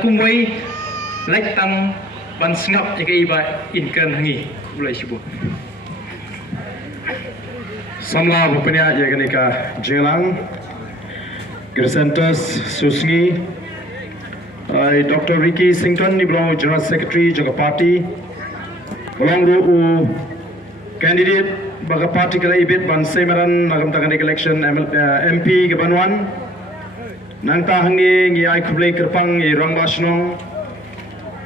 kumway like tang ban sngap ya iba inkan hangi mulai sibu samla bupanya ya ganika jelang Gersentus Susngi Dr. Ricky Sington ni belong General Secretary jaga parti belong u candidate baga parti kala ibit ban semaran nagam tangan election MP ke Banwan nang tahangi ngi ai kublai kerpang i rangbasnong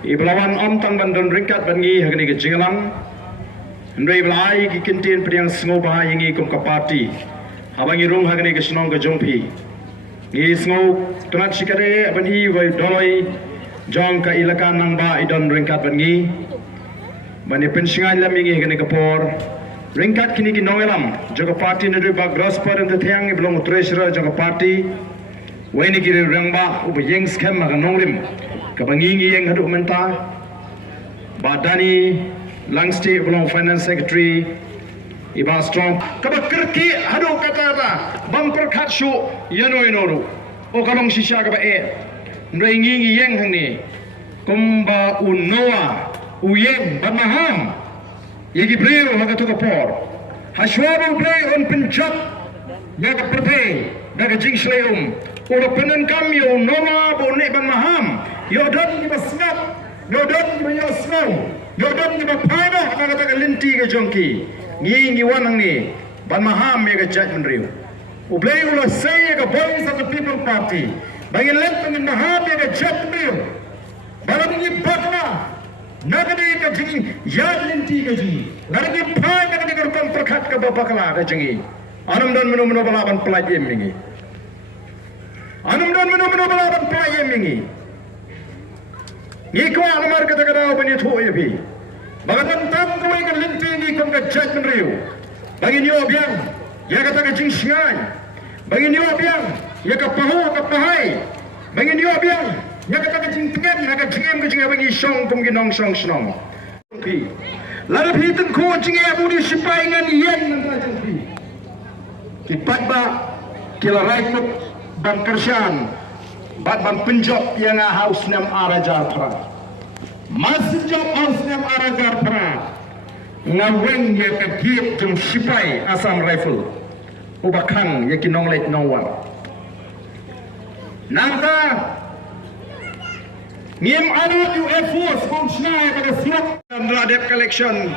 i belawan om tang bandon ringkat bangi hagani ke jingalang ndai belai ki kintin priang sngo bahai ngi kum ka parti abangi rung hagani ke snong ke jongpi ngi sngo tunat sikare abanhi wai doloi jong ka ilaka nang ba idon ringkat bangi bani pensingai lam ngi hagani ke por ringkat kini ki nongelam jaga parti nedri ba grosper ente thiang i belong treasurer jaga parti Wani kiri rangba uba yang scam makan nongrim kabangingi yang hadu menta badani langsti belong finance secretary iba strong kabakerki hadu kata ta bumper khatshu yano inoru o kalong shisha kaba nrengi yang hangni kumba unoa uyem banaham yagi breu haga to kapor hashwabu breu on pinchap yaga prate daga jingsleum Ula penen kami yo noma bonek ban maham yo don ni basnap yo don ni yo snow yo don ni bapana na kata linti ke jongki ngi wanang ni ban maham ya ke jat menriu ublay ula say ke voice of the people party bagi lent dengan maham ya ke jat menriu balam ni bakna nagani ke jingi ya linti ke jingi lagi pa nagani ke kon perkhat ke babakala ke jingi anam don menu balaban pelajem ni Anum dan menu balaban pelayan mingi. Iko alamar kata kata bani thoi bi. Bagaimana tam kau ikan linti ni kau kejat menriu. Bagi ni obiang, ya kata kejing singai. Bagi ni obiang, ya kapahu kapahai. Bagi ni obiang, ya kata kejing tengam, ya kejing bagi song pemginong song senong. Pi. Lalu pi tengku jing abu di sipai ngan yen nanti pi. Kipat ba kila raikut ban kersian ban penjob yang haus nem arajar pra masih job haus nem arajar pra ngaweng ya kekip jeng sipai asam rifle ubakan ya kinong lek nongwang nangka ngim anu UFOs fungsional pada slot radep collection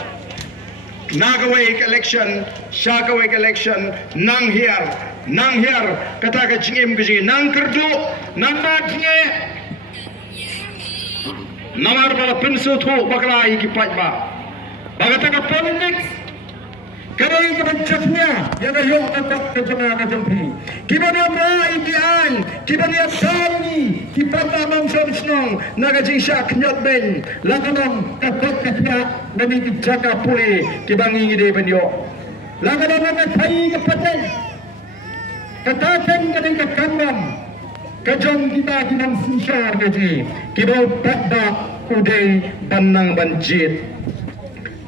Nagaway election, Shagaway election, nang here, kata ke cingem ke nang kerdu, nang matnya, namar bala pensu tu bakla iki ba, bagata ke politics, kerana ke pencetnya, yang ayok tetap ke tengah kejempi, kita ni apa ideal, kita ni apa ni, kita tamam senang, naga jingsha kenyat ben, langkanam kakak kakak. Demi jaga pulih kibangi ide benyo. Laga dalam kai ke paten. Katakan kadang kandam. Kajong kita kinang sinsar gaji. Kibau takda udai banang banjit.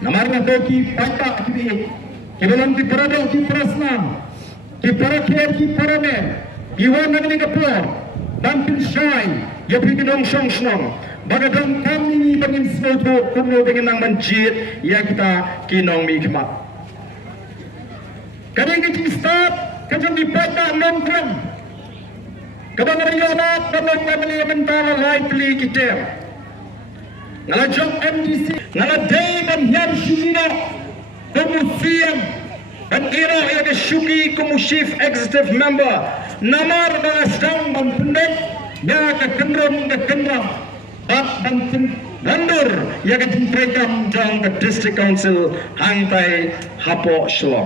Namarna doki patak kibi. Kibalang di parado di prasnam. Di parakir di parame. Iwan nang ni kapur. Dampin syai. Ya pinong song song. Bagaimana kami ingin sesuatu kumno dengan banjir ya kita kinong mikmat. Kadang kita start kadang dipakai nongkrong. Kadang rialat kadang kami mentara lain beli kita. Ngalajok MDC, ngaladai dan yang sumina, kemudian dan kira yang kesuki kamu chief executive member, namar balasang dan pendek, ya kendram. Bandur yang diperintahkan jang ke district council hantai hapo shlong.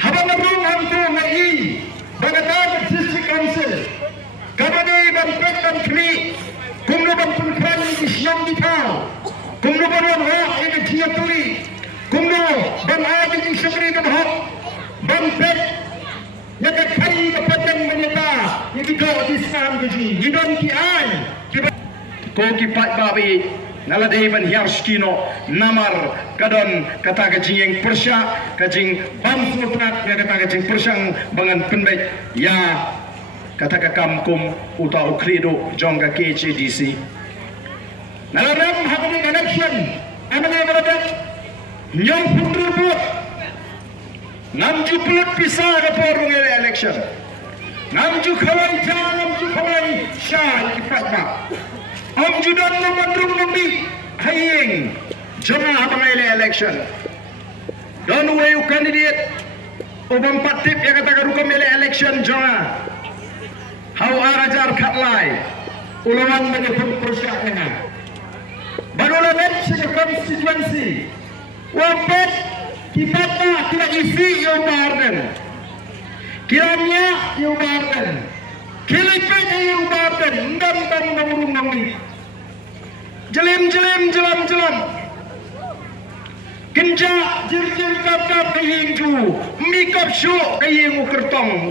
Habang nabung hantu ngai bagaimana district council kabadi banpek dan kri kumno banpekran isyong ditau kumno banwa ini dia tuli kumno banadi isyong kabah banpek yang kali kepada mereka yang kau disam keji hidon kian kau kipat babi naladai ban hiarskino namar kadon kata kajing persya kajing bamsul prat ya kata kajing persyang bangan penbaik ya kata ka kamkum uta ukrido jong ka KHDC nalarang happening election amane baradak nyong putru bu namju pulut pisah ka porong election namju khalai ja namju khalai sha ikatba amju dan mandrung nambi haying jong habang election don't way you candidate ubang patip yang kata karukam election jong how arajar khatlai ulawan menyebut persyaratan barulah election constituency wapet kipata kira isi yo barden kiranya yo barden kilipet yo barden ndam namurung nami jelim jelam kenja jir kap kaying ju mikap syu kaying ukertong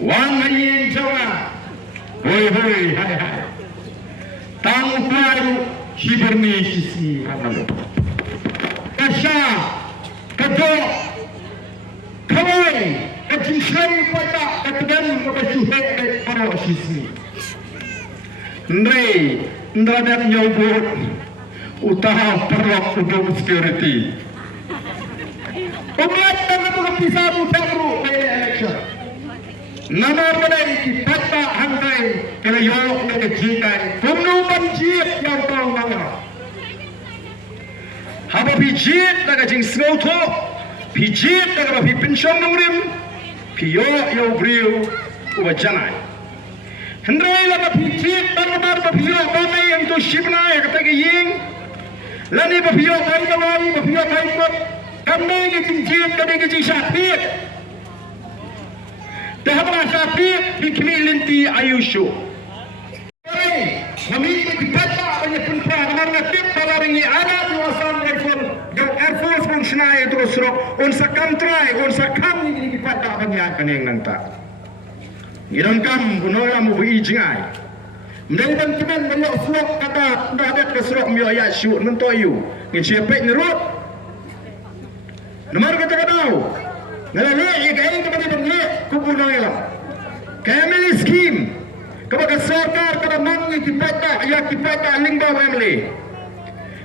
wang kaying jawa hoi hai tang upayu hiberni sisi hamalu kasha kado kawai kajishan pada katagan makasuhe para sisi ndra dan nyobot utaha perlok untuk security umat tangan pisah utangru election nama balai ki pata hangkai kala yok na jikai kumnu banjir yang kau manga haba pijit daga jing snowto pijit daga pi pension ngrim piyo yo briu uba janai hendrai la pijit daga bar piyo bamai yang to shibna ya kata ke ying lani piyo bai gawai piyo bai ko kami ke jing kami ke jing syafir Dahablah Syafiq bikmi linti ayushu. Kami dipata banyak pentra mengatip para ringi anak luasan rifle dan Air Force pun senai terus rok unsa kantrai unsa kam ni dipata banyak kaneng nanta. Gidan kam unola mu bijingai. Mendan teman banyak surok kata ndak ada kesurok mi ayat syuk nentoyu. Ngi siapek nerut. Nomor kata tahu. Ngalali ikai kepada bengi kubunang ila. Kamil scheme kepada sarkar kepada mangi kipata ya kipata lingba family.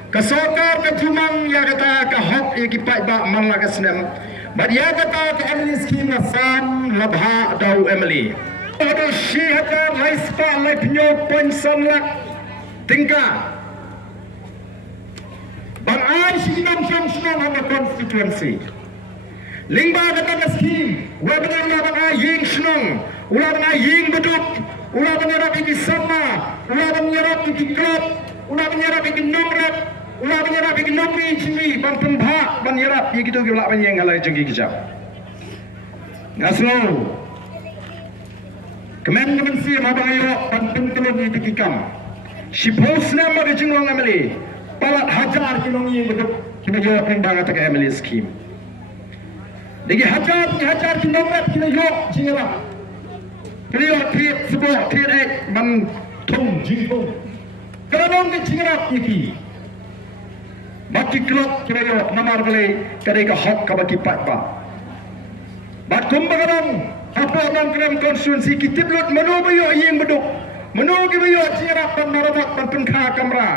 Ke sarkar ke jumang ya kata ke hak ya kipat ba mangla ke senam. But ya kata ke Emily scheme na sam labha dau Emily. Ada syihata laispa lai penyo pensan lak tingka. Bang ai sinam senang hama constituency. Lingba kata skim, wabana labana ying senang, ulabana ying beduk, ulabana rap iki sama, ulabana rap iki klub, ulabana rap iki nomrap, ulabana rap iki nomri sini, ban pembak, ban yarap, iki tu gila ban yang alai jengki kejap. Ngaslo, kemen si mabang ayo ban pentelung iki kikam. Shipos nama de jengwang Emily, palat hajar kilong ying beduk, kena yo pembak kata ke Emily skim. Lagi hajar ki nomrat ki yok jingala. Kaliyo tiap sebuah tiap man tung jingko. Kalau ke jingala iki. Baki klub kira namar beli kadai ka hak ka baki patba. Bat kumbaran apa orang krem konstituensi ki tiblot mano bayo yeng beduk. Mano ki bayo jingala pan marabat pan penkha kamera.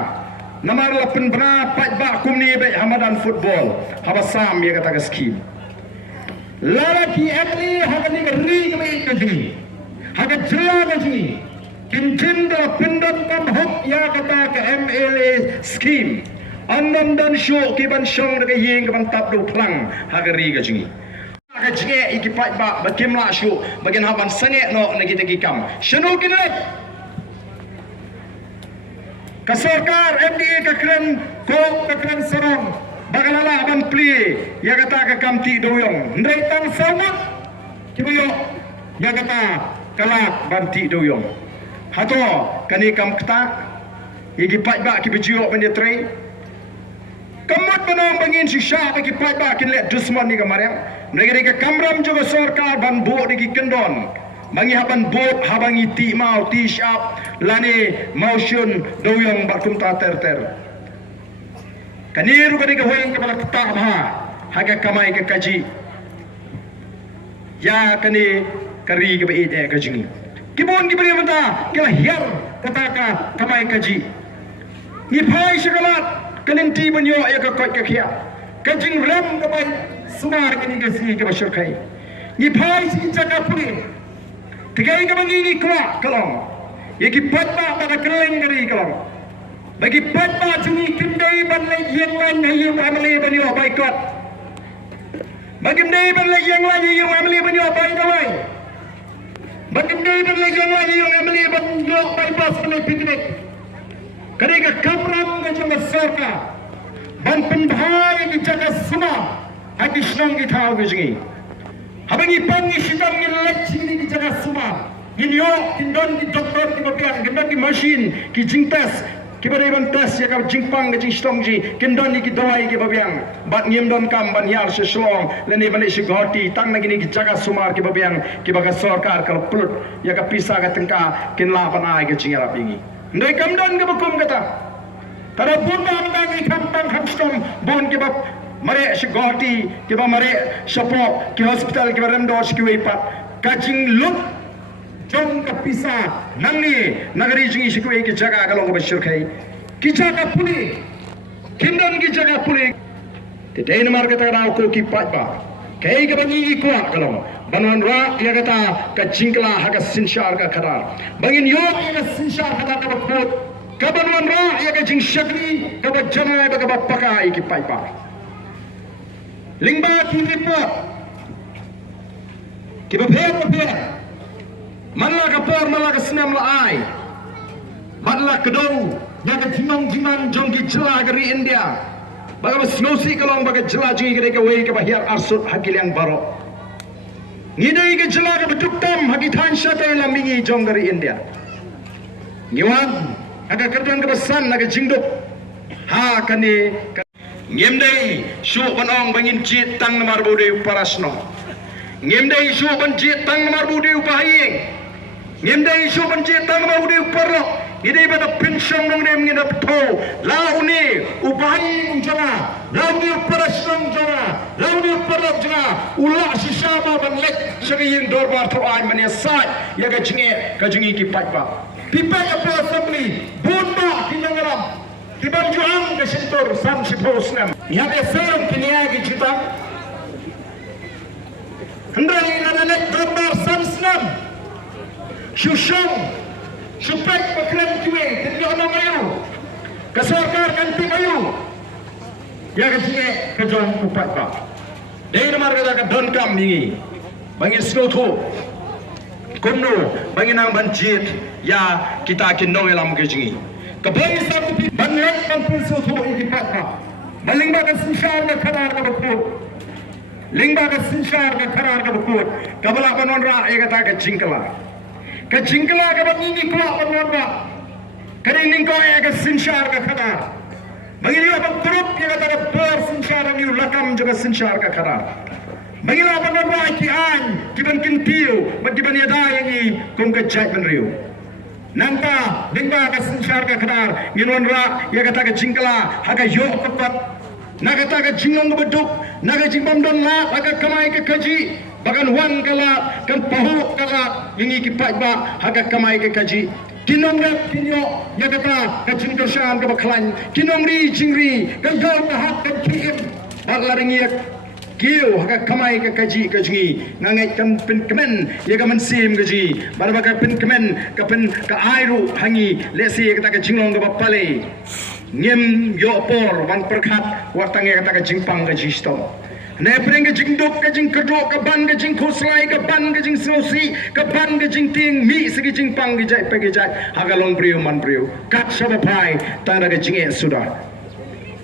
Namar la pen bra patba kumni be Hamadan football. Habasam ya kata skim. Lalaki Emily hakani ngeri kami kajini, hakat jelah kajini, kincin dalam pendan kam hok ya kata ke MLA scheme, andam dan show kiban shong dekat yeng kiban tap do plang hakari kajini. Hakat jenge ikipat ba bakimla show bagian haban sange no nagi tegi kam. Shano kinai. Kasarkar MDA kakren ko kakren sarong. Bagalala abang pli ya kata ke kamti doyong ndai tang samat kibayo ya kata kalak banti doyong hato kani kam kata igi pat ba ki bejiok bende tre kamot banang bangin shisha bagi pat ba kin let dusman ni kamaryam mereka kamram juga sarkar ban bo di kendon bangi haban bot habangi ti mau ti shap lani motion doyong bakum ta ter Kaniru kani kahoyang kepala ketak maha haga kamai ke kaji ya kani kari ke baik kajing Kibon kibri mata kila hiar kataka kamai kaji. Ni pai shakalat kalinti banyo ya ka koi ka khia. Kajing ram kamai sumar kini kasi ka bashur kai. Ni pai si jaga puli. Tigai ka bangi ni kwa kalong. Ye ki patma pada keleng kari kalong. Bagi patma juni kindai ban le yang lain hayu amali banyo baikot. Bagi kindai ban le yang lain hayu amali banyo baikot. Bagaimana dengan yang lain yang ambil banyak bypass oleh piknik. Kerana kamram kacang besar ka, ban pendai di jaga semua, hati senang kita begini. Habangi pangi sitam ni leci di jaga semua. Ini yo kindon di doktor di bagian, kindon di mesin, ki jingtas, ki beriban tes ya kau jingpang ke jingstong ji, kindon di ki dawai ki bagian. Bat ngiem don kam ban yar seselong, leni balik si goti, tang lagi ni ki jaga semua ki bagian, ki bagas sorkar kalau pelut ya ka pisah ke tengkah, kin lapan ai ke jingarap ini. Ndai kam don ke bakum kata. Tada pun ba mendangi kam tang kam stong, bon ki bab mare si goti, ki ba mare sapok, ki hospital ki barem dos ki weipat, kajing lut. Jom ka pisa nangi nagari jingi sikui ki jaga kalong ka bashur kai ki jaga puli kindon ki jaga puli te dein mar kata na ko ki patba kai ka bangi ko kalong banon ra ya kata ka jingkla ha ka sinshar ka khadar bangin yo ya ka sinshar khadar ka bakot ka banon ra ya ka jing shakri ka ba jana ba ka ba pakai ki patba lingba ki report ki ba phe Malah kapor malah kesenam laai, malah kedau, jaga jimang jongki celah dari India, bagai snosi kalong bagai celah jingi kerja wei ke bahir arsut hakil yang baru. Ngidai ke celah ke betuk tam haki thansha tay lamingi jong dari India. Ngiwan agak kerjaan kebesan agak jingduk, ha kani ngimdai syuk banong bangin cit tang namar bude uparasno, ngimdai syuk ban cit tang namar bude upahing. Ngimdai isu pencet tang mau di uparo. Ini pada pensiun dong dia mengidap tau. Lau ni ubahi unjara. Lau ni uparasang jara. Lau ni uparap jara. Ulah sisama banlek segiyin dorbar tu ay maniasat. Ya kajingi kipat ba. Pipa apa assembly. Bunda kinangaram. Tiban juang ke sentor sam siposnam. Ya keserong kiniagi cita. Hendrai nanek dorbar sam snam. Syusyong, supek pekrem kue, tidak orang ayu, kesorkar ganti ayu, ya kecil kejuan kupat pak. Dari nomor kata don kam ini, bangin snoto, kumno, bangin ang banjir, ya kita kinong elam kejingi. Kebangin satu pi, banyak kampung snoto ini pak. Baling bagas sinsar ke kanar ke bekut, ling bagas sinsar ke kanar ke bekut. Kabalak penonra, ya kata kejingkala. Kajingkala ka bangingi ko panwa kanining ko ay ka sinshar ka khadar bangili abang turup ya kata por sinshar ni lakam juga sinshar ka khadar bangili abang panwa ki an ki ban kintiu madi ban yada yangi kum ka jai ban riu nanta dingba ka sinshar ka khadar nginwan ra ya kata kajingkala haga yo kapat nagata ka jingong beduk naga jingbam don la aga kamai ka kaji bagan wan kala kan pahu kala ini kipat ba haga kamai ke kaji kinong rep kinyo ya kata kajing dosan ke baklan kinong ri jingri kan gau ka hak kan kim baglaringi kiu haga kamai ke kaji kajingi ngangai kan pin kemen ya ka mensim kaji bar baga pin kemen ka pin ka airu hangi lesi kata ka jinglong ke bapale ngem yo por wan perkhat wartange kata ka jingpang kaji sto ne pring ke jingdok ke jing kedok ke ban ke jing khoslai ke ban ke jing snosi ke ban ke jing ting mi segi jing pang ke jai pe ke jai hagalong priu man priu kat sabapai tanda ke jing sudah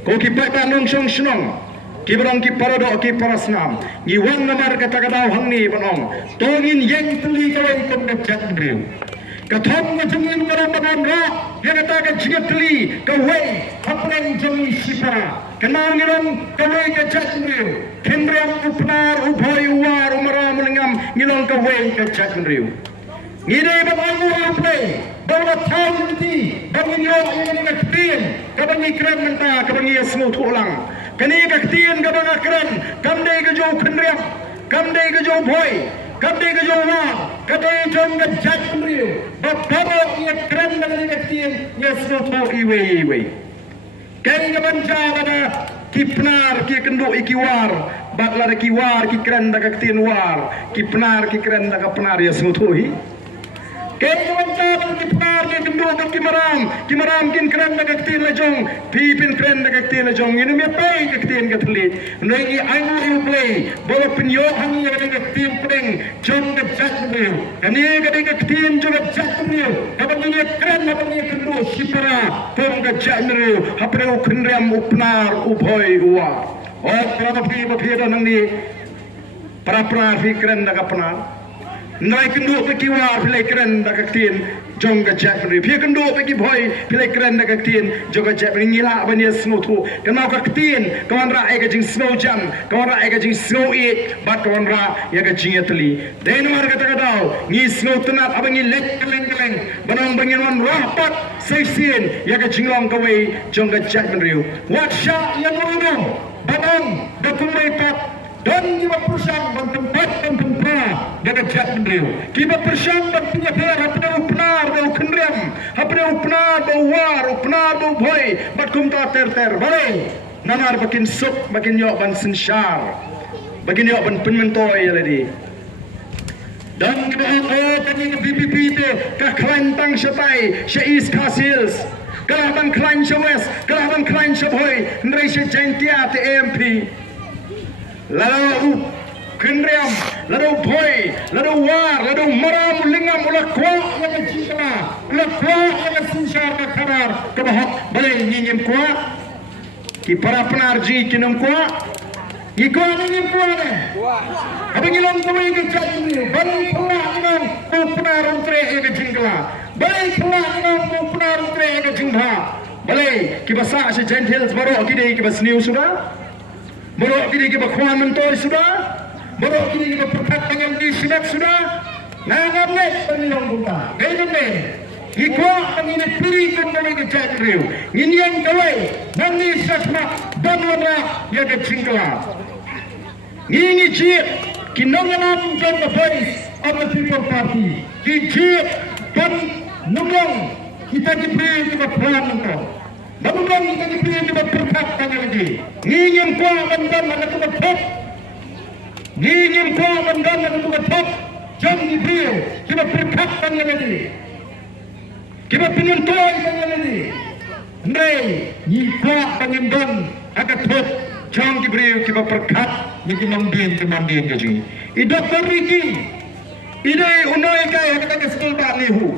ko ki pa nong song snong ki barang ki parado ki parasnam ni wan namar kata kata hangni banong tongin yeng tuli ke wai kom ke jat priu kathom ke jingin kara badan ra ya kata ke jing tuli ke wai hapneng jami sipara kenang ngirong kawai ke jat priu Kendriam upnar uboy war umara mulingam ngilong kawai ke jat priu ngidai babangu uplay bawa tahu nanti bangin yo ini ngaktin kabangi keren menta kabangi asmu tulang kani kaktin kabang akran kamdai ke jo kendriam kamdai ke jo boy kadai ke Jawa, kadai jong ke Jatmriu, bapak ia keren dengan ketian, ia sesuatu iwe. Kaya ke banjar ada kipnar ki kenduk ikiwar, batla ada kiwar ki keren dak ketian war, kipnar ki keren dak penar ia sesuatu Kaya kawan-kawan kipnar ke kenduk ke kimaram kin keren dak ketian lejong, pipin keren dak ketian lejong, ini me pai ke ketian ke telit. Noi ayu iu play, bola penyo hang ya ke ketian pedeng, jong ke Jatmriu. Kani ke ketian jong ke Jatmriu. Kapan ini keren, kapan ini kenduk sipara, pom ke Jatmriu. Hapre ukendriam upnar uboy uwa. Oh, kenapa pi nang ni para fi keren dak penar. Nai kenduk pergi war pilih keren dak ketian jong ke Jatmriu. Pi kenduk pergi boy pilih keren dak ketian jong ke Jatmriu. Ngila bania snow tu. Kenau ke ketian kawan ra ai ke jing snow jam, kawan ra ai ke jing snow eat, bat kawan ra ya ke jing atli. Den war kata dau ngi snow tenat abang ngi lek keleng banang bangin wan rapat sesien ya ke jinglong ke wei jong ke Jatmriu. Wat sya yang uno banang dakumai pat dan kita persang dan tempat dekat Jatmriu. Kita persang dan penyebar apa upnar bau kendriam, apa upnar bau war, upnar bau boy, batkum ta ter balai. Namar bakin suk, bakin yok ban sensyar, bakin yok ban penmentoy lagi. Dan kita tadi ke BPP te ke Kelantang Syatai, Syais Kasils, Kelaban Klein Syawes, Kelaban Klein Syaboy, Ndresya Jentia te AMP. Lalu kendriam, lalu boy, lalu war, lalu maram lingam ulah kuat yang jingkala, ulah kuat yang sensyar karar kebahak balai nyinyim kuat, ki para penarji kinum kuat, ikuan nyinyim kuat ni. Abang ilang kawai ke Jatmriu, balai pelah dengan penar untre yang jingkala, balai pelah dengan penar untre yang jingkala, balai kibasa si Gentiles baru kini kibas new sudah. Borok kini kita kuan mentor sudah, borok kini kita perkat dengan di sinak sudah. Nangan net penilong buka, gaya ni. Ikuah pengini pilih kembali ke Jatmriu. Ini yang kawai, nanti sakma banwana yang kecingkala. Ini cip, kinonganan dan the voice of the People Party. Ini cip, dan nunggong kita diberi kita kuan mentor. Bagaimana kita dipilih di berkat tangan lagi? Ngingin kuah bandan anak tu berkat. Ngingin kuah bandan anak tu berkat. Jangan dipilih kita berkat tangan lagi. Kita penentuan tangan lagi. Ndai, ni kuah bandan anak tu jangan dipilih kita berkat. Ni kemandin jadi. Dr. Ricky, ini unai kaya kita kesel tak lehu.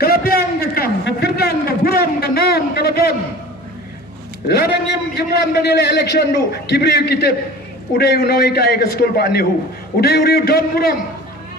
Kalapiang gekam, kekerdan, keburam, kenam, kalaban. Larang imuan menilai election tu, kibriu kita udai unai kaya ke sekolah Pak Nehu. Udai don buram,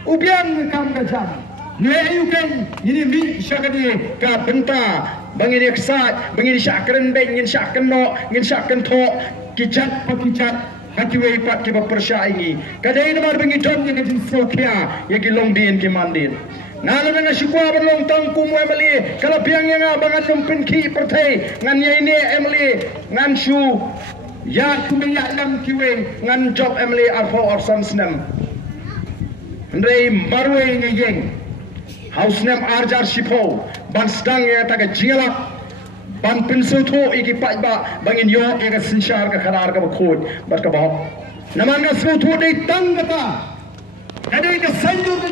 ubian gekam kejam. Nilai kan ini mi syakadi ke benta, bangin eksat, bangin syak kerendeng, ngin syak kenok, ngin syak kentok, kicat pakicat. Hati wei pat kita persyai. Kadai nama bangin don yang kejin sokia, yang kilong bin kimandin. Ngalah dengan syukwa berlong tangku mu emeli kalau biang yang abangan numpin ki pertai ngan ya ini emeli ngan syu ya kumiyak nam kiwe ngan job emeli arfo orsan senam ndrei marwe ngeng house nem arjar shipo ban stang ya taga jingala ban pinsu tho iki pat ba bangin yo ega sinshar ka khanar ka khod bat ka ba naman ga su tho dei tang kata ada yang sanjung ke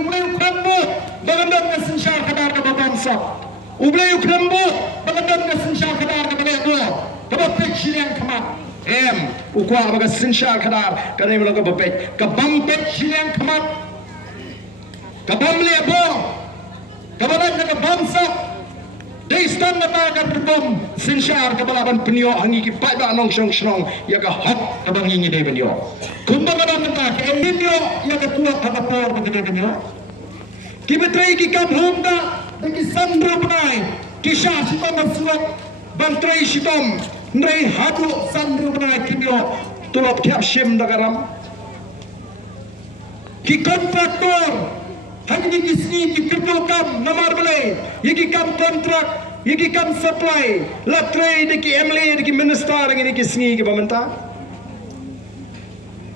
Ublay Krembo, bagandam ke sensyar kadar ke bangsa. Ublay Krembo, bagandam ke sensyar kadar ke Balego, ke bapet siliang kemat. Ukwa baga sensyar kadar, kadar yang ke bapet, ke bampet siliang kemat, ke bamlebo, ke balan ke bangsa. Dari stand nata akan berbom sensyar ke balaban penyo hangi ki pada nong song ya ke hak abang ini deh penyo. Kumbang abang nata ke penyo ya ke kuat apa por begitu penyo. Ki betrai ki kam honda ki sandro benai ki syah sitom bersuat bantrai sitom ndai hadu sandro benai penyo tulop kiap syem dagaram. Ki kontraktor hanya di sini di kerjokam namar belai, yaki kam kontrak, yaki kam supply, latre deki MLA deki minister dengan deki sini ke pemerintah.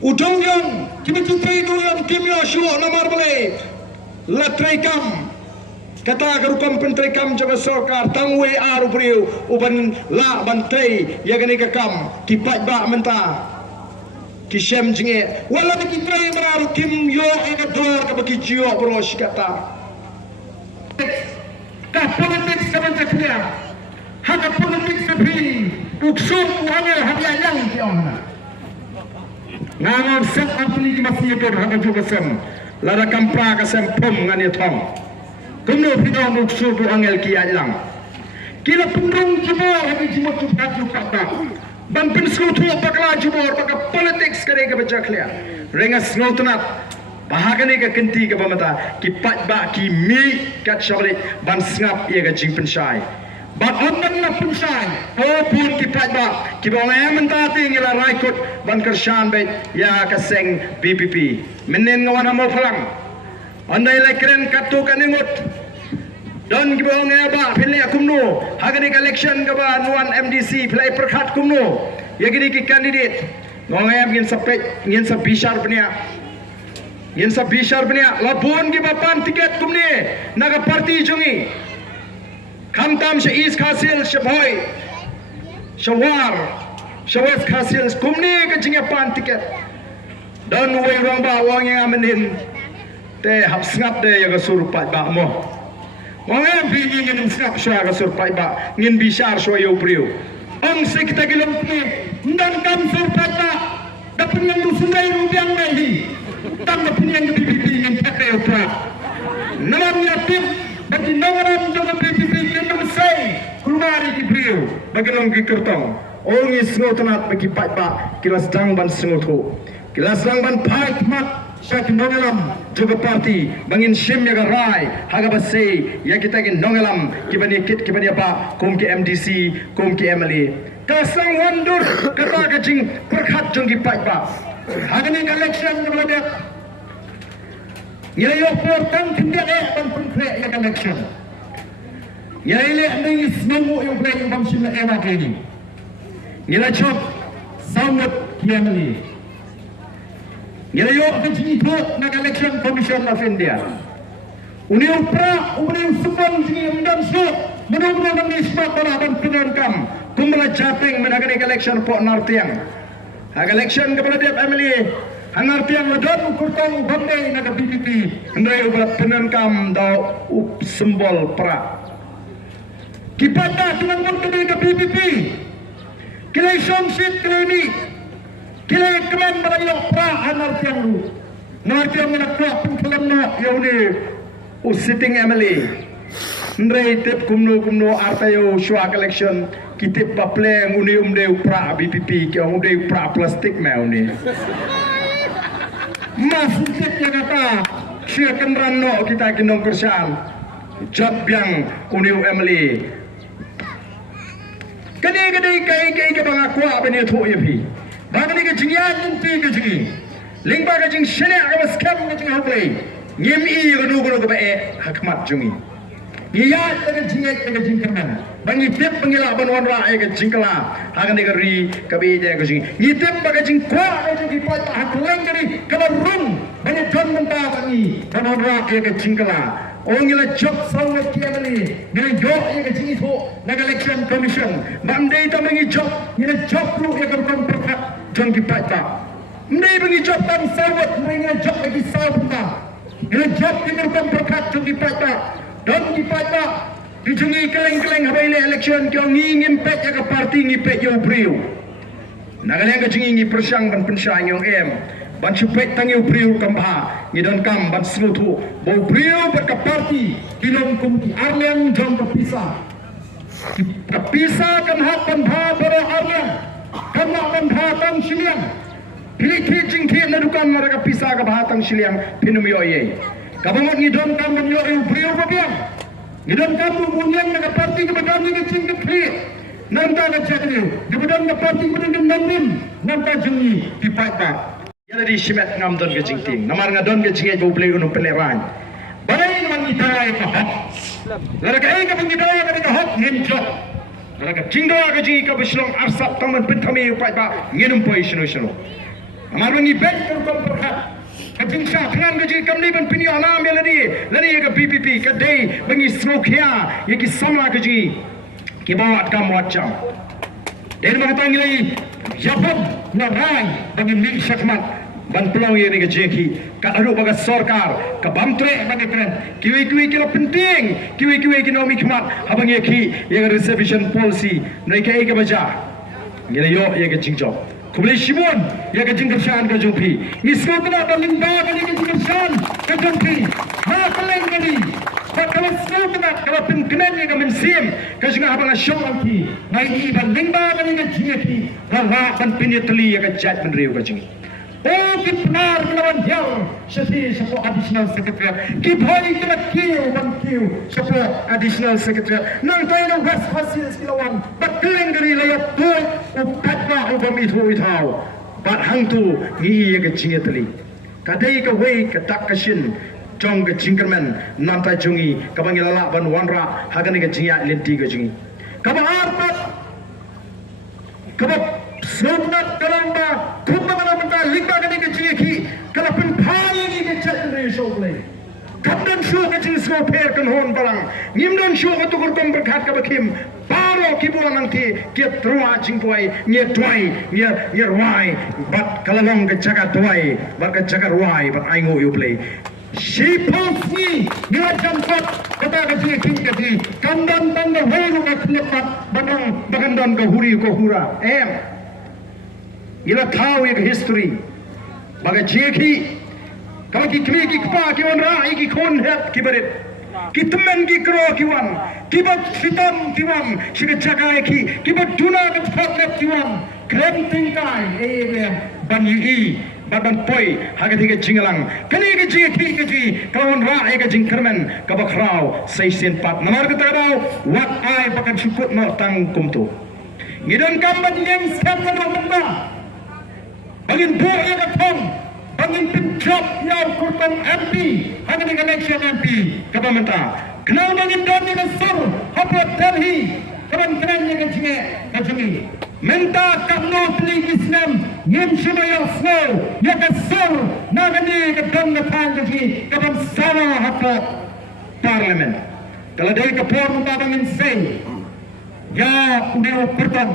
Udong yang kita cintai itu yang tim Yosua nomor boleh latrekam kata garukam pentrekam jaga sokar tangwe aru priu uban la bantai ya gani kakam kipat ba menta kisem jinge wala kita yang meraru tim yo ega dor kabaki jio bros kata ka politik sebentar dia hak politik sepi uksum angel hadiah yang tiongna ngangon set apli masih itu hak juga sem lara kampra ka sem pom ngani thong kumno pidong uksu tu angel ki alang kila pendung jebor hadi jimot tu katu kata ban pensku tu pakla jebor pakka politics kare ka baca clear rengas ngotnat bahagane ka kenti ka pamata ki pat ba ki mi kat shabri ban sngap ye ka jing pensai ban onnan na pensai o pun ki pat ba ki bong em ta ti ngila raikut ban kershan be ya ka seng BPP menen ngawan mo phalang andai lekren katu kaningut don gibong ba philai kumno hagani election ka ba nuan MDC philai perkhat kumno yagini ki candidate ngongem ngin sapek ngin sa bishar pnia ngin sa bishar pnia labon gi bapan tiket kumni naga parti jungi khamtam she is khasil shboy shawar shawes khasil kumni ka jinga pan tiket don we rong ba wang yang amenin te hap sngap de ya gasur pat ba mo ngem bi ngin sngap sha gasur pat ba ngin bishar sho yo priu ang sekta gilom ni ndang kam sur pat ba dapat yang sungai rubiang nahi tang dapat yang BPP ngin pate upra nalam ya tip bagi nangaram jaga BPP ngin sei kulmari ki priu bagi long ki kertong ong is ngotanat bagi pat ba kilas dang ban sngotho kilas dang ban pait mat Syak nongelam juga parti bangin shim ya garai haga basai ya kita gin nongelam kibani kit kibani apa kum ki MDC kum ki MLA kasang wandur kata kajing perkhat jong ki pat ba haga ni election ngolade ya yo portang tindak ban pengkre ya election ya ile ni snemu yo play bang shim la ewa kini ngila chop samut ki MLA Ngelayo kecil itu nak election commission of India. Uniu pra, uniu sumbang sini undang su, menurut nisbat balapan penerkam, kumbala japing menagani election po nartiang. Hag election kepada dia family, nartiang ledon kurtang bandai naga BPP, hendai ubat penerkam dau up simbol pra. Kipata dengan menteri ke BPP, kilai somsit kilai ni. Kila kemen balayo pra anartiang lu nartiang nak kuat pengkelam no yauni sitting MLA ndrei tip kumno artayo shwa election kitip bapleng uni umde pra BPP ke umde pra plastik meuni masuk ya kata sia kenran no kita kinong kersan job yang uni MLA kade kai ke bang akwa beni tho ye phi bagani ke jingian ninti ke jingi lingba ke jing shene aga skam ke jing hoplei ngemi ke du ke bae hakmat jungi iya ke jingi ke jing kerana bangi tip pengila banwan ra ke jingkala hagani ke ri ke be je ke jingi ni tip ke jing kwa ke jing pat hak leng ke ke rung bangi don menta bangi banwan ra ke jingkala ongila job sawe kiamali ngila job ke jingi tho naga election commission bandai ta bangi job ngila job lu ke kon perkat jong dipata ndai bagi job tan sawat ndai job bagi sawata ini job kita kan berkat jong dipata dan dipata dijungi keleng habai election kau ngingin pek ya ke parti ngipek yo priu nagaleng ka jingi persang ban pensang yang ban supek tangi priu kambha ngidon kam ban slutu bo priu bat ka parti kilom kum ki arleng jong ka pisa kan hapan bha baro arleng karena menghatang siliang pilih kijing ki nadukan mereka pisah ke bahatang siliang pinum yoye kabangot ngidon kamu yoye brio babiang ngidon kamu munyang naga parti ke badang ni cing ke kri namta na chakri ke badang na parti ke badang namnim namta jengi dipata yana di simet ngamdon ke jingting namar ngadon ke jinge bo play unu peleran balai mangitay ka hot lara ka ay ka mangitay ka hot nimjot Raga jingga ka jingi ka bislong arsap taman pentami upai ba nginum poi sino Amar bangi bank kurkom perhat. Kajing sah dengan gaji kami ban pini alam lani ke BPP kadai bangi smokia ye ki sama gaji ki bawat kam wacam. Dan mengatakan lagi Jabob narai bangi ming syakmat ban peluang ye ni gaji ki ka aru baga sarkar ka bamtre bagi keren kiwi kilo penting kiwi kino mikmat habang ye ki ye reservation policy mereka ke baca ngila yo ye ke jingjo Kumulai Shimon, ya ke jingkersan ke jumpi. Misko kena daling bawa ke jingkersan ke jumpi. Ha keleng kali. Kalau misko kena kalau pengkenan yang mensim, kerana abang asyam lagi. Naik iban lingba ke jingki. Rara ban pinitli ya ke jat menriu ke jingi. Oh, benar melawan yang sesi sepo additional secretary. Kibhai kena kiu sepo additional secretary. Nang tayo ng West Hasil silawan. Bakleng dari layat tu upatna ubam itu itau. Bat hang tu ngi ke jingetli. Kadai ke wei ke tak kasin. Jong ke jingkerman nampai jungi kabangilala ban wanra hagani ke jingat lenti ke jingi. Kabang arpat kabang Sebenarnya kerana kumpulan mentah lingkar kini keciki kalau penpai ini kecil dari show kapten show kecil show pair kan hon barang nimdan show itu kurang berkat kabakim baru kibuan nanti kita terus jingkuai nia tuai nia ruai bat kalau long kejaga tuai bat kejaga ruai bat aingo you play Shipofni nia jampat kata keciki kandan tanda hulu kelepat banang bagandan kahuri kahura Ila tahu yang history. Bagai jeki, kalau kita kpa kiwan rai kikon het kibarit, kita men kikro kiwan, kibat fitam kiwan, sikat jaga kibat tuna kibat kiwan, krem tingkai, banyi badan poi, haga tiga jingalang, kali jeki kawan rai jingkermen, kabakrau, seisen pat, nomor kita tahu, wat ai bakan syukut mau tangkum tu. Ngidon kamban yang siapa nama Bangin buah yang ketong, bangin penjab yang kurang MP, hanya dengan election MP, kepemerintah. Kenal bangin don yang besar, apa terhi, kementeriannya kecil. Minta kamno pilih Islam, ngem semua slow, yang kesal, nagani ketong ngetan kecil, kepem sama apa parlimen. Kalau dari kepor minta bangin say, ya udah pertang,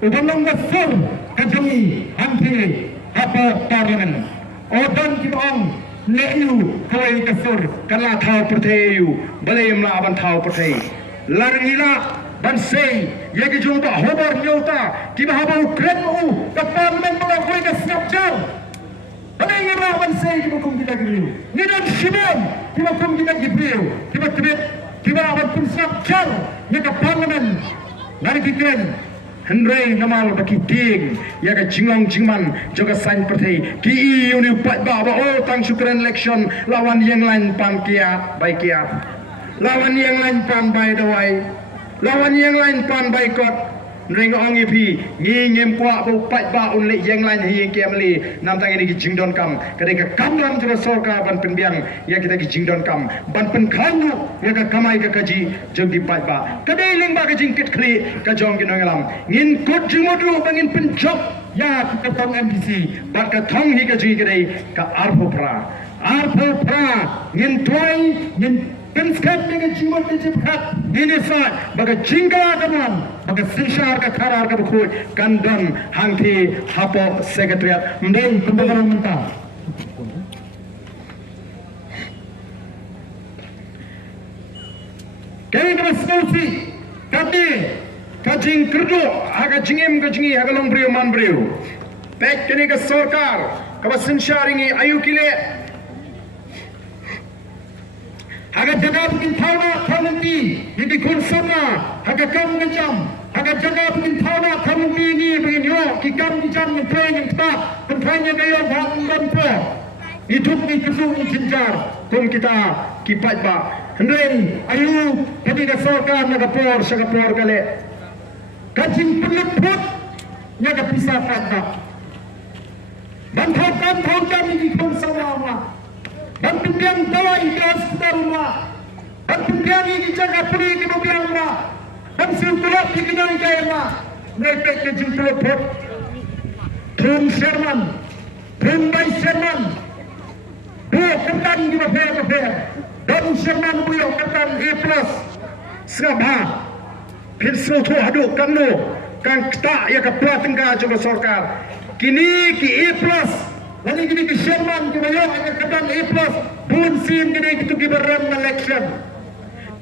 udah besar. Kajami hampir apa parlimen. Odan kibang leyu kawai kasur kala thau perteyu balai mla aban thau pertei. Larila ban sei yagi jumpa hobar nyota kiba haba ukret u ka parlimen bala koi ka snapjar. Balai mla ban sei kiba kum kita griu. Nidan Shimon kiba kum kita griu. Kiba aban kum snapjar ya ka parlimen. Lari pikren Hendrai namal baki ting ya ka jingman juga sain pertai ki uni pat ba tang syukuran election lawan yang lain pan kiat baik kiat lawan yang lain pan bai dawai lawan yang lain pan bai kot ring ong ipi ngi ngem kwa bu pat ba un le yang lain hi kiamli nam tang ini ki jingdon kam kadai ka kamram jura sarkar ban penbiang ya kita ki jingdon kam ban pen khangu ya ka kamai ka kaji jodi pat ba kadai ling ba ka jingkit khli ka jong ki nongalam ngin kot jimodu bangin penjok ya ka tong MDC bat ka thong hi ka ji kadai ka arpho pra ngin tuai ngin Penskat dengan jiwa dijibhat ini saat baga jingkala kaman baga sishar ka karar ka bukul kandan hangti hapo sekretariat mending pembangunan mentah kaya nama skosi kati kajing kerdo aga jingim ka jingi aga long brio man brio pek kini ka sarkar ka sishar ingi ayu kile Agar jaga bikin tauna kamunti, ini konsumna, agar kamu ngejam, agar jaga bikin tauna kamunti ini bikin yo, kikam ngejam ngepeng yang tetap, pentranya gaya bangun po, hidup ni kedua ni cincar, kum kita kipat ba, hendeng ayu, tadi kesorkan nagapor, sagapor kale, kajing peleput, nagapisah kata, bantau kami di konsumna. Dan pimpian tawa ikhlas kita rumah. Dan pimpian ini jaga peri di mobil rumah. Dan sirkulat di kedai kaya rumah. Mereka kecil telepon. Tung Sherman. Rumbai Sherman, Bu Ketan di bawah, dan Sherman Buyo Ketan A+, Sengabha, Pinsel tu haduk kanu, kan tak ya ke Pratengah juga sorkar. Kini ki A+, lagi kini ki Sherman ki Buyo Ketan A+, pun sim kini itu ki berem election.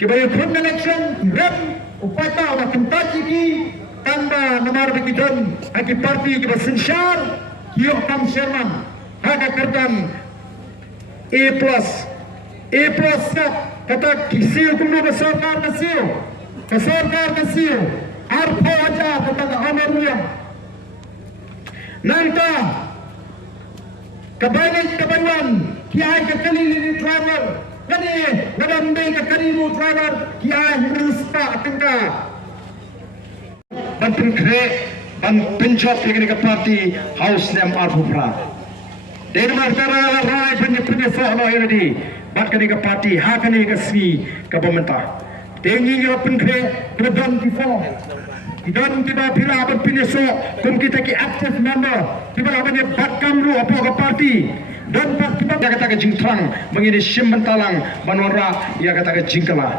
Ki Buyo pun election, rem upata wa kentat ki tanpa nomor begitu, aki parti ki bersensyar. Yok tam Sherman hada kerdan A+ kata kisiu kumno besarkar kasiu arpo aja kata honornya nanta kebanyakan kiai kekali ini driver kani ngadam dei kekali mu driver kiai ruspa tengka banten kre ban penjot yang ke parti house nem arfufra Denmark tara rai punya sohlo ini bat kani ke parti ha kani ke si ke pemerintah tengi yo penkre kedan tifo dan kita pira ban punya so kum kita ki active member kita abane bat kamru apa ke parti dan bat kita kata ke jingtrang mengini simbentalang banora ya kata ke jingkala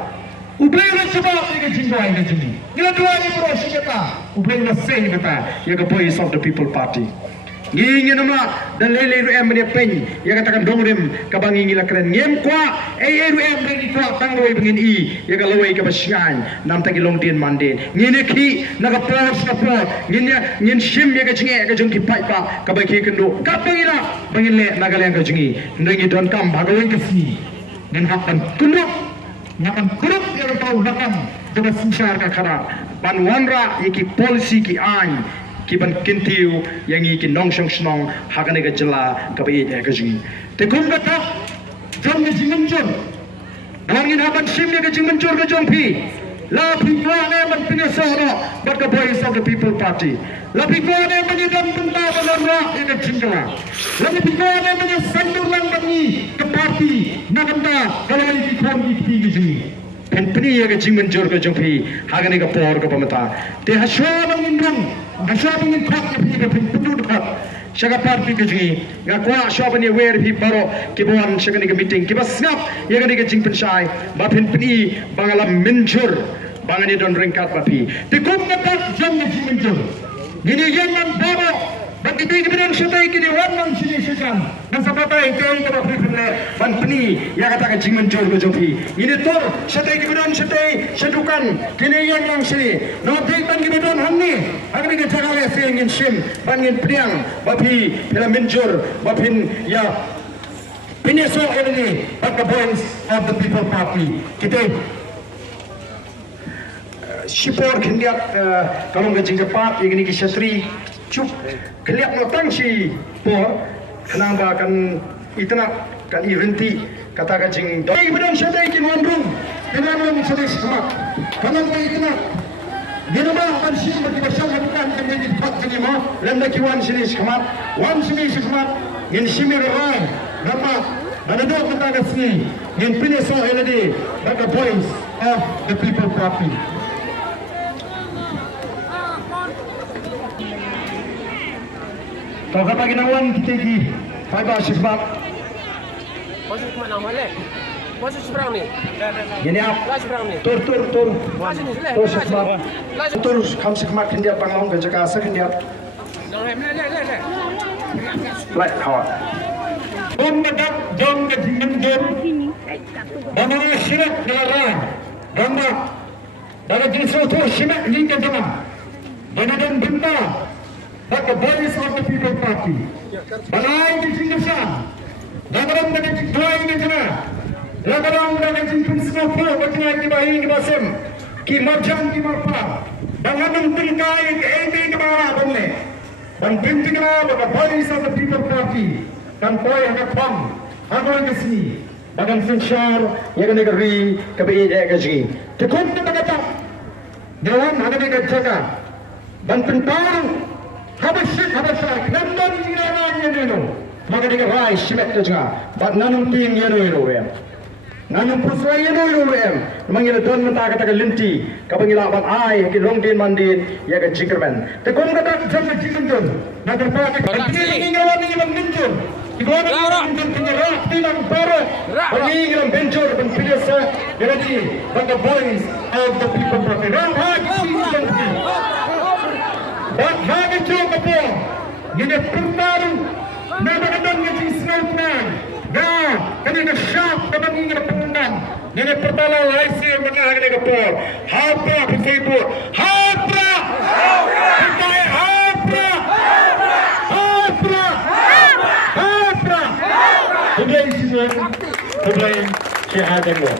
Ubleng sebab dia jinggoai ke sini. Dia dua ni bro kita. Ubleng sei kita. Ya ke voice of the people party. Ngingi nama dan lele RUM dia pen. Ya katakan dongrim kabangi ngila keren. Ngem kwa RUM bagi kwa tangloi bengin i. Ya ke lawai ke basingan. Nam tagi long din mande. Ngine ki naga pos ka po. Ngin sim ya ke jinge ke jungki pai pa kabaki kendo. Kabangila bengin le naga le ke jingi. Ndengi don kam bagawen ke si. Ngin hapan kendo. Nakan kurup yang tahu nakam dengan sinar kakara ban wanra iki polisi ki an ki ban kintiu yang iki nongsong snong hakane ga jela ka bai e ga jingi te kum kata jom ni jingunjur bangin haban sim ni ga jingunjur ga jompi la people ne ban pinyo sono but the voice of the people party la people ne ban idam punta banra e ga jingla la people ne ban sandur lang bani ke parti naganda kalau iki kon iki gi Penpeni ya ke jimen jor ke jompi hagani ke por ke pemeta te haswa mengindung kok ke penduduk kok syaga parti ke jingi ngakwa haswa bani wer bi baro ke bon syagani ke meeting ke basnap ya ke jing pensai ba penpeni bangalam menjur bangani don ringkat bapi te kum kata jom ke jimen jor gini yang baro bagi dia kemudian setai kini warnang sini sekarang dan sahabat itu kita berikan ban peni yang katakan jiman jor gojopi ini tur setai kemudian setai sedukan kini yang sini nanti tan kemudian hangi agar kita jangan saya ingin sim bangin priang bapi bila menjur bapin ya peneso ini bagi voice of the people party kita sipor kendiat kalau ngajing cepat ini kisatri cup kelihatan notang si por kenapa kan itna kan irenti kata kajing doi bedan sedai ki mandung dengan sedai semak kenapa itna genama bansi bagi bersama bukan menjadi pat jadi mah lenda kiwan sini semak wan sini semak ngin simir rai nama ada kata kasni ngin pineso elade bagi voice of the people party Kau kata ginawan kita ki, fiber sebab. Masuk ke mana malek? Masuk seberang ni. Gini apa? Lah seberang ni. Tur. Masuk ni selesai. Tur sebab. Tur kamu sekemat kendia panglong kerja kasa kendia. Le. Lai hawa. Bom bedak jom ke jinjur. Bagaimana syirak dilarang. Bangga. Dalam jenis itu syirak ni ke jalan. Bagaimana benda. But the voice of the people party. Balai di Singapura. Lagaran dengan dua ini kena. Lagaran dengan jimpun Singapura. Bagaimana kita ini basem. Ki marjam ki marpa. Bagaimana tingkai ke ini ke bawah boleh. Dan pintinglah the voice of the people party. Dan kau yang kepam. Aku yang kesini. Bagan sincar yang negeri kebiayaan gaji. Cukup kita kata. Dewan ada negara jaga. Dan tentang Habis kenapa jirana yeno maka dia rai simet juga bat nanum ting yeno rem nanum pusra yeno rem mangila don mata kata lenti kabangila ban ai ke long din mandin ya ke jingkerman te kon kata jam jingkerman na terpa ke ini ngawan ni bang minjur Igual yang penyerah tilang baru. Bagi yang benjol dan biasa. Jadi, the voice of the people berarti. Rahmat sih. Dan hanya juga po. Ini pertarung. Nabagadan nga si Snowman. Na, kanina shock na mangingin ang pundan. Ini pertala laisi ang mga hangin nga po. Hapra, Pisaypo. Hapra! Pitay, hapra! Hapra! Hapra! Tuloy si Tuloy si Adam mo.